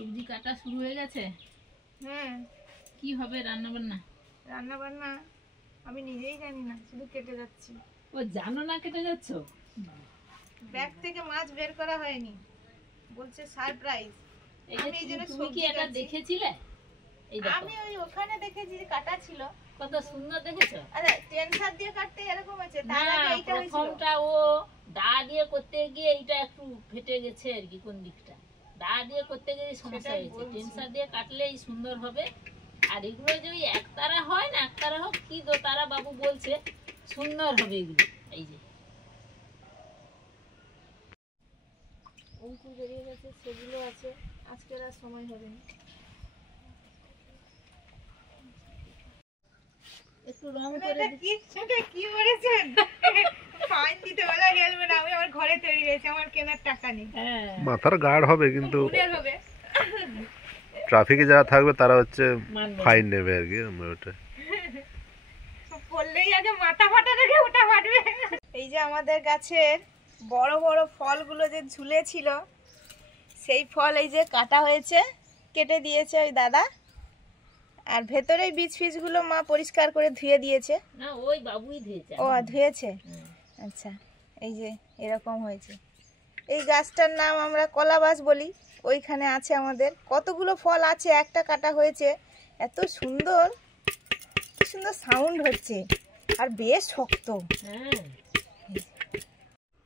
সবজি কাটা শুরু হয়ে গেছে। হ্যাঁ, কি হবে রান্না বান্না? রান্না বান্না আমি নিজেই জানি না, শুধু কেটে যাচ্ছি। ও জানো না কেটে যাচ্ছ? ব্যাগ থেকে মাছ বের করা হয়নি, বলছে সারপ্রাইজ। আমি এই জন্য তুমি কি এটা দেখেছিলে? আমি ওই ওখানে দেখেছি যে কাটা ছিল। কত সুন্দর দেখেছো? আরে টেনসার দিয়ে কাটতে এরকম আছে, তার আগে এইটা হয়েছিল। প্রথমটা ও দা দিয়ে করতে গিয়ে এইটা একটু ফেটে গেছে আর কি, কোন দিকটা দা দিয়ে করতে গিয়ে সমস্যা হয়েছে। টেনসার দিয়ে কাটলেই সুন্দর হবে। আর এগুলো যে ওই একতারা হয় না, একতারা হোক কি দোতারা বাবু বলছে সুন্দর হবে এগুলো। এই যে অঙ্কুর বেরিয়ে গেছে, সেগুলো আছে, আজকে আর সময় হবে না। একটু রং করে কি করেছেন? ফাইন দিতে বলা গেলবে না, আমি আমার ঘরে তৈরি হয়েছে, আমার কেনার টাকা নেই। মাথার গার্ড হবে কিন্তু হবে ট্রাফিকে যারা থাকবে তারা হচ্ছে ফাইন নেবে আর কি। আমরা ওটা বললেই আগে মাথা ফাটা রেখে ওটা ফাটবে। এই যে আমাদের গাছের বড় বড় ফলগুলো যে ঝুলে ছিল, সেই ফল এই যে কাটা হয়েছে, কেটে দিয়েছে ওই দাদা। আর ভেতরে বীজ ফিজগুলো মা পরিষ্কার করে ধুয়ে দিয়েছে। না, ওই বাবুই ধুয়েছে। ও ধুয়েছে, আচ্ছা। এই যে এরকম হয়েছে। এই গাছটার নাম আমরা কলাবাস বলি। ওইখানে আছে আমাদের কতগুলো ফল আছে, একটা কাটা হয়েছে। এত সুন্দর, কি সুন্দর সাউন্ড হচ্ছে, আর বেশ শক্ত।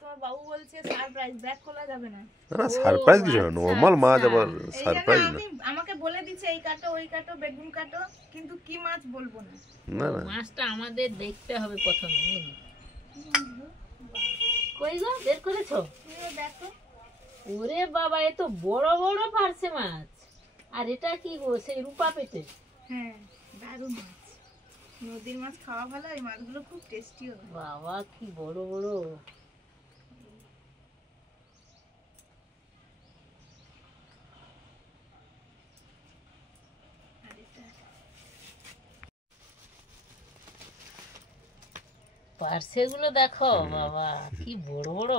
তোমার বাবু বলছে সারপ্রাইজ, ব্যাগ খোলা যাবে না। না সারপ্রাইজ কিছু না, নরমাল মাছ, আবার সারপ্রাইজ না। আমাকে বলে দিচ্ছে এই কাটো ওই কাটো, বেগুন কাটো, কিন্তু কি মাছ বলবো না। না না, মাছটা আমাদের দেখতে হবে প্রথমে। কই গো বের করেছো? দেখো, ওরে বাবা, এ তো বড় বড় পার্সে মাছ। আর এটা কি গো, সেই রূপা পেটে? হ্যাঁ, দারুণ মাছ। নদীর মাছ খাওয়া ভালো, এই মাছগুলো খুব টেস্টিও। বাবা কি বড় বড়। পার্সে গুলো দেখো বাবা, কি বড় বড়।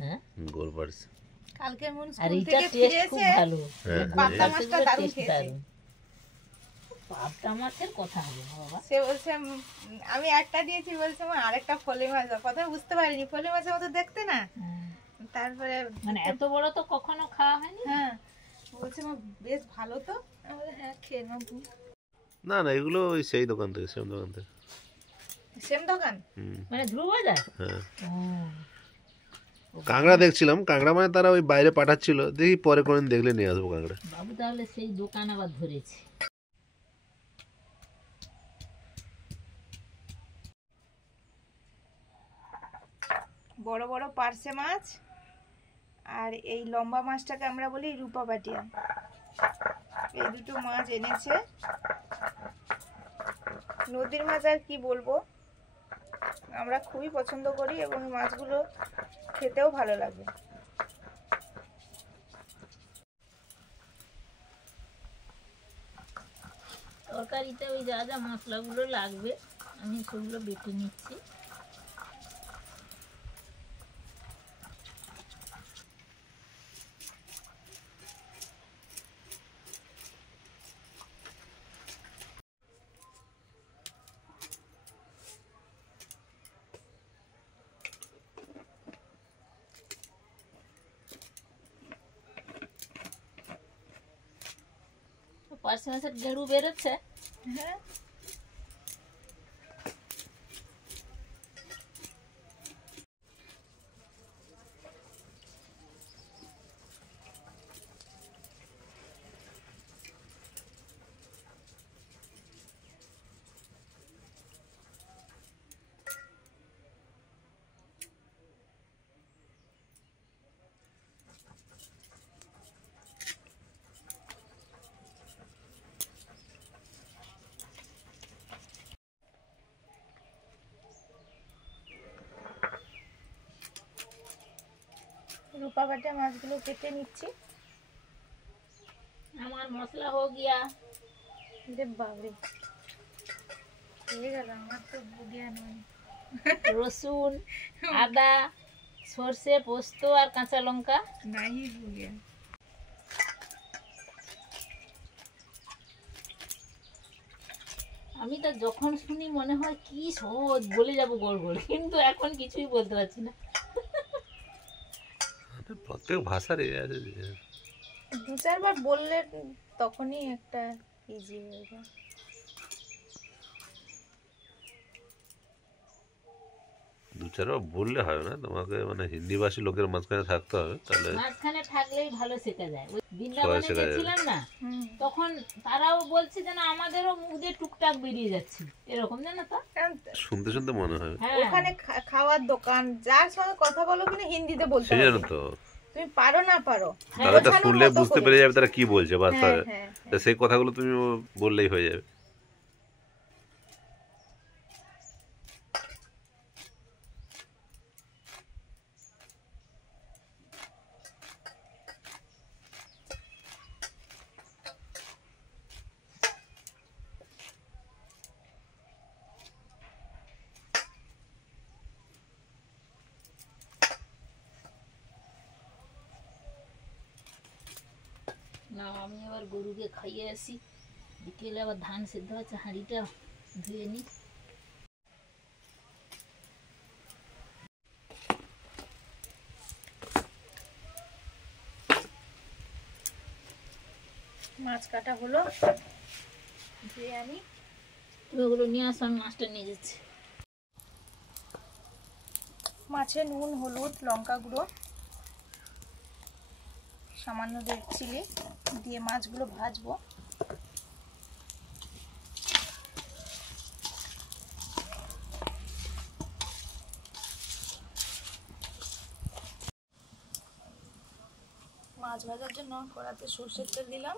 হ্যাঁ, গোল পার্সে। কালকে মন আর স্কুল এটা থেকে টেস্ট ফিরেছে, খুব ভালো। পাবদা মাছটা দারুণ খেয়েছে। পাবদা মাছের কথা হবে বাবা। সে বলছে আমি একটা দিয়েছি, বলছে মা আরেকটা ফলি মাছ দাও। কথা বুঝতে পারিনি, ফলি মাছের মতো দেখতে না। তারপরে মানে এত বড় তো কখনো খাওয়া হয়নি। হ্যাঁ, বলছে মা বেশ ভালো তো। হ্যাঁ, খেয়ে নাও তুমি। না না, এগুলো ওই সেই দোকান থেকে, সেম দোকান থেকে। সেম দোকান মানে ধ্রুব বাজার। হ্যাঁ, কাঁকড়া দেখছিলাম, কাঁকড়া মানে তারা ওই বাইরে পাঠাচ্ছিল, দেখি পরে কোনদিন দেখলে নিয়ে আসবো কাঁকড়া। বাবু তাহলে সেই দোকান আবার ধরেছে। বড় বড় পার্সে মাছ, আর এই লম্বা মাছটাকে আমরা বলি রূপা পাটিয়া। এই দুটো মাছ এনেছে। নদীর মাছ আর কি বলবো, আমরা খুবই পছন্দ করি এবং মাছগুলো খেতেও ভালো লাগে। তরকারিতে ওই যা যা মশলাগুলো লাগবে আমি সেগুলো বেটে নিচ্ছি। পার্সে মাছের গেড়ু বেরোচ্ছে। হ্যাঁ, রূপা পাটিয়া মাছগুলো কেটে নিচ্ছি। আমার মশলা হো গিয়া। বাবরে, হয়ে গেল আমার তো বুঝিয়া নয়। রসুন, আদা, সর্ষে, পোস্ত আর কাঁচা লঙ্কা। নাই বুঝিয়া। আমি তা যখন শুনি মনে হয় কি সহজ, বলে যাবো গোল গোল, কিন্তু এখন কিছুই বলতে পারছি না। প্রত্যেক ভাষার এ আছে যে। 2-4 বার বললে তখনই একটা ইজি হয়ে যায়। দু চারবার বললে হবে না, তোমাকে মানে হিন্দি ভাষী লোকের মাঝখানে থাকতে হবে, তাহলে মাঝখানে থাকলেই ভালো শেখা যায়। ওই সবাই বৃন্দাবনে শেখা যাবে। গেছিলাম না, হুম। তখন তারাও বলছে যেন আমাদেরও মুখ দিয়ে টুকটাক বেরিয়ে যাচ্ছে এরকম, জানো তো। কারণ শুনতে শুনতে মনে হয়। হ্যাঁ, ওখানে খাওয়ার দোকান, যার সঙ্গে কথা বলো কিনা হিন্দিতে বলতে সেই জন্য হবে, তো তুমি পারো না পারো, তারা তো বোঝানোর শুনলে মতো বুঝতে করে। পেরে যাবে তারা কি বলছে হ্যাঁ ভাষায়। হ্যাঁ তা সেই কথাগুলো তুমি বললেই হয়ে যাবে। না আমি আবার গরুকে খাইয়ে আসি, বিকেলে আবার ধান সেদ্ধ আছে, হাঁড়িটা ধুয়ে নি। মাছ কাটা হলো, ধুয়ে আনি। তুমি ওগুলো নিয়ে আসো, আমি মাছটা নিয়ে যাচ্ছি। মাছে নুন, হলুদ, লঙ্কা গুঁড়ো, সামান্য রেড চিলি দিয়ে মাছগুলো ভাজবো। মাছ ভাজার জন্য কড়াতে সরষের তেল দিলাম,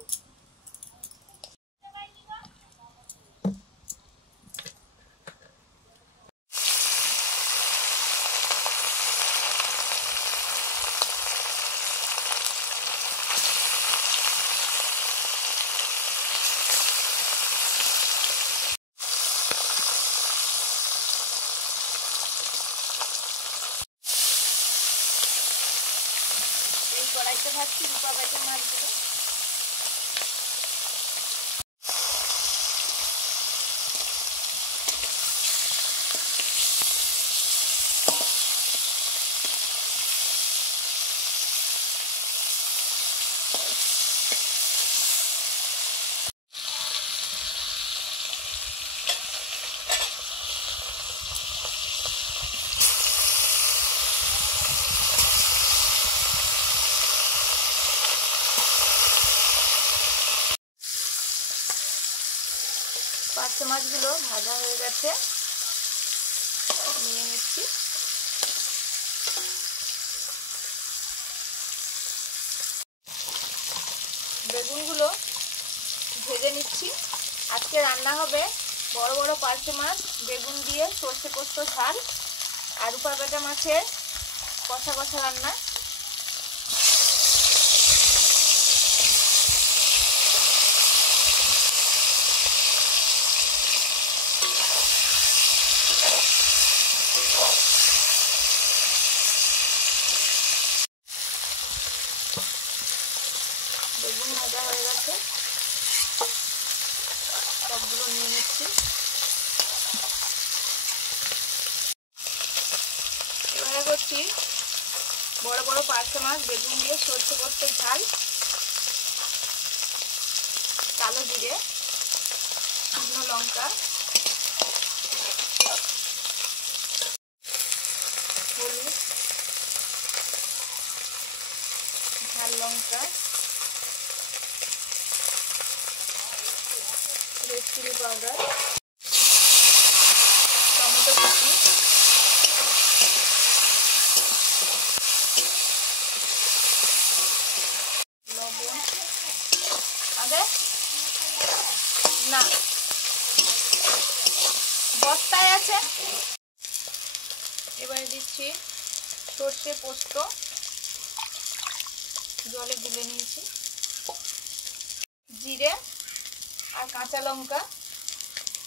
এই কড়াইতে ভাজছি রূপা বেটে মাছগুলো। পার্শে মাছগুলো ভাজা হয়ে গেছে, নিয়ে নিচ্ছি। বেগুনগুলো ভেজে নিচ্ছি। আজকে রান্না হবে বড় বড় পার্শে মাছ বেগুন দিয়ে সর্ষে পোস্ত ঝাল আর রূপা বেটা মাছের কষা কষা রান্না। বেগুন ভাজা হয়ে গেছে, সবগুলো নিয়ে নিচ্ছি। এবারে করছি বড় বড় পার্শে মাছ বেগুন দিয়ে সর্ষে পোস্ত ঝাল, কালো জিরে, শুকনো লঙ্কা, হলুদ, ঝাল লঙ্কা, রেড চিলি পাউডার, টমেটো কুচি, লবণ, আগে না বস্তায় আছে। এবারে দিচ্ছি সর্ষে পোস্ত, জলে গুলে নিয়েছি, জিরে আর কাঁচা লঙ্কা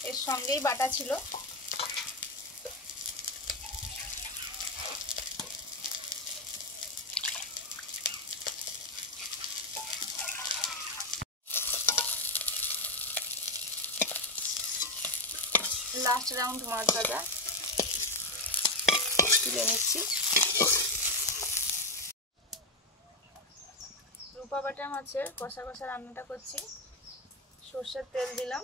এর সঙ্গেই বাটা ছিল। লাস্ট রাউন্ড মাছ ভাজা তুলে নিচ্ছি। রূপা বাটা মাছের কষা কষা রান্নাটা করছি। সর্ষের তেল দিলাম,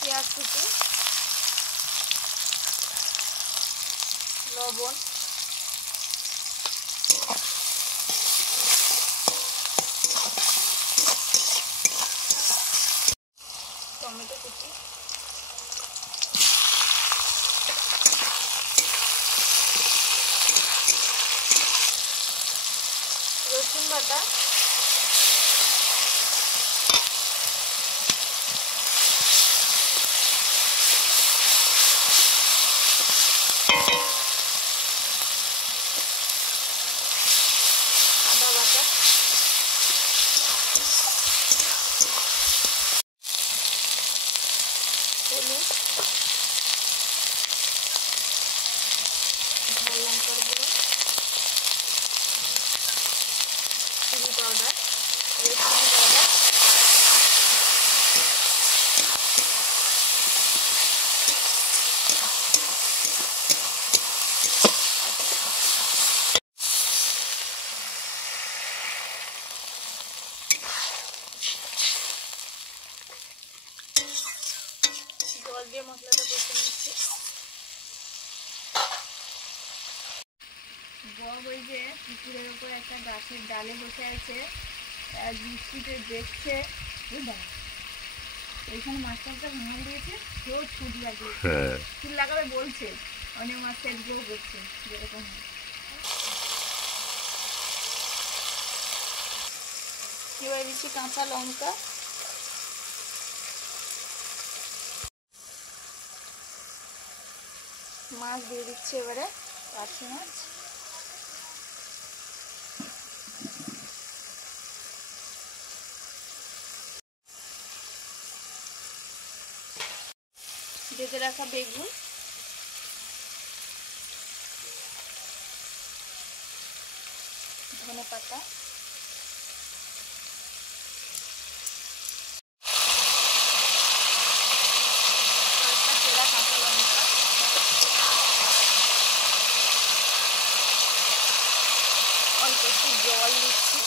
পেঁয়াজ কুচি, লবণ, টমেটো কুচি, রসুন বাটা, আদা বাটা, হলুদ, ঝাল লঙ্কার গুঁড়ো, chilli powder, red chilli powder, জল দিয়ে মশলাটা কষে নিচ্ছি। বব ওই যে পুকুরের উপর একটা গাছের ডালে বসে আছে, আর বৃষ্টিতে দেখছে। এইখানে মাছটা ভাঙা দিয়েছে, কেউ ছুট লাগিয়েছে, হ্যাঁ ছুট লাগাবে বলছে, অনেক মাছটা এগুলো করছে যেরকম হয়। এবার দিচ্ছি কাঁচা লঙ্কা, মাছ দিয়ে দিচ্ছি এবারে, পার্শে মাছ, ভেজে রাখা বেগুন, ধনেপাতা, কয়েকটা চেরা কাঁচা লঙ্কা, অল্প একটু জল দিচ্ছি,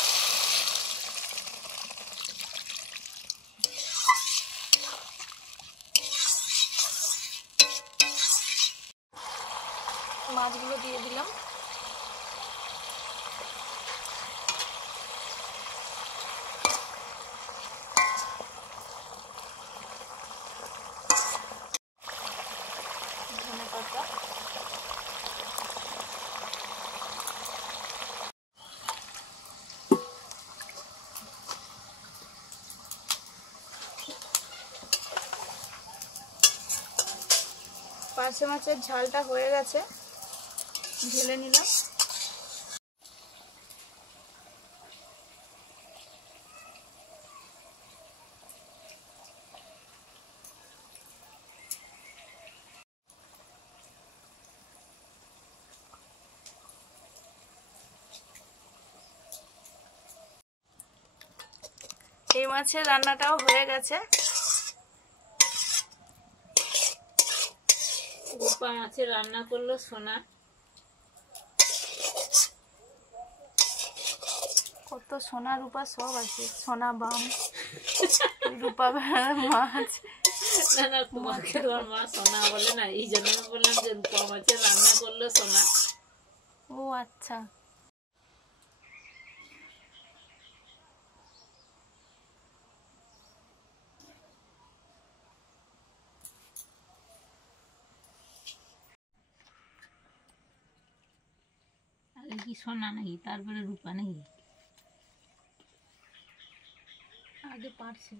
মাছগুলো দিয়ে দিলাম, ধনেপাতা, পার্শে মাছের ঝালটা হয়ে গেছে, ঢেলে নিলাম। এই মাছের রান্নাটাও হয়ে গেছে। রূপা মাছের রান্না করলো সোনা। কত সোনা রূপা সব আছে, সোনা বাম, রূপা মাছ। না না, তোমাকে তোমার মা সোনা বলে না, এই জন্য আমি বললাম যে রূপা মাছের রান্না করলো সোনা। ও আচ্ছা, আগে কি সোনা নাকি, তারপরে রূপা নাকি? আগে পারছি।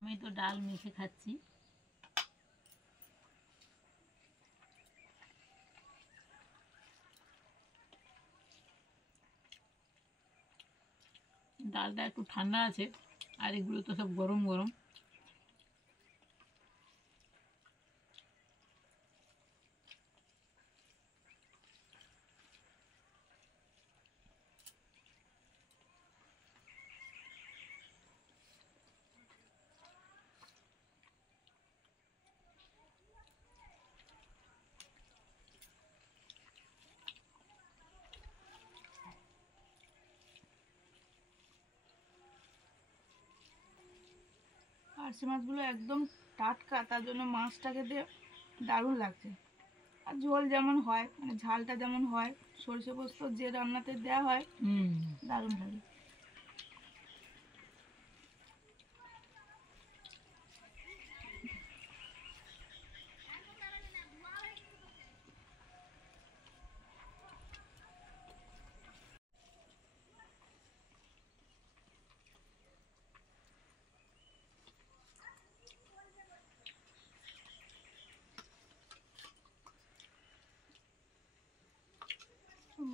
আমি তো ডাল মেখে খাচ্ছি। ডালটা একটু ঠান্ডা আছে, আর এগুলো তো সব গরম গরম। পার্শে মাছগুলো একদম টাটকা, তার জন্য মাছটাকে দিয়ে দারুণ লাগছে। আর ঝোল যেমন হয়, মানে ঝালটা যেমন হয় সরষে পোস্ত যে রান্নাতে দেওয়া হয় দারুণ লাগে।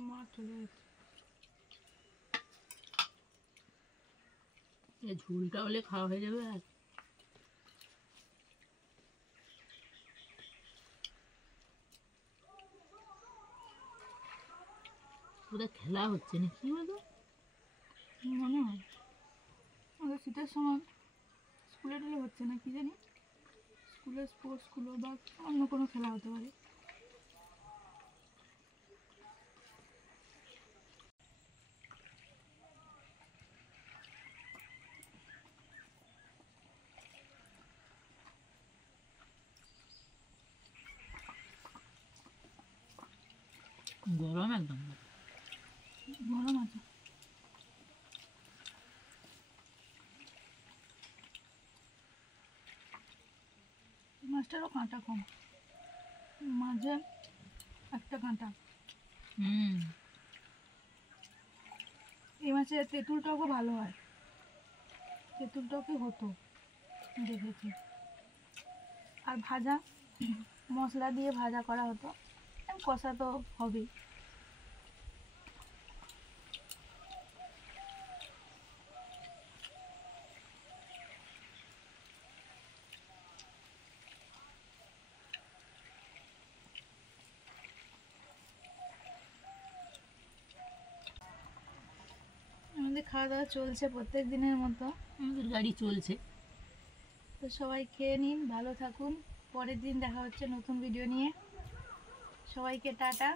মা চলে যাচ্ছে। এই ঝোলটা হলে খাওয়া হয়ে যাবে। আর ওদের খেলা হচ্ছে না কি বলতো, মনে হয় আমাদের শীতের সময় স্কুলে টুলে হচ্ছে না কি জানি, স্কুলের স্পোর্টসগুলো বা অন্য কোনো খেলা হতে পারে। গরম একদম। গরম আছে। মাছটারও কাঁটা কম, মাঝে একটা কাঁটা। এই মাছের তেঁতুল টকও ভালো হয়, তেঁতুল টকই হতো দেখেছি। আর ভাজা মশলা দিয়ে ভাজা করা হতো, কষা তো হবেই। আমাদের খাওয়া দাওয়া চলছে প্রত্যেক দিনের মতো, আমাদের গাড়ি চলছে। তো সবাই খেয়ে নিন, ভালো থাকুন। পরের দিন দেখা হচ্ছে নতুন ভিডিও নিয়ে। সবাইকে টাটা।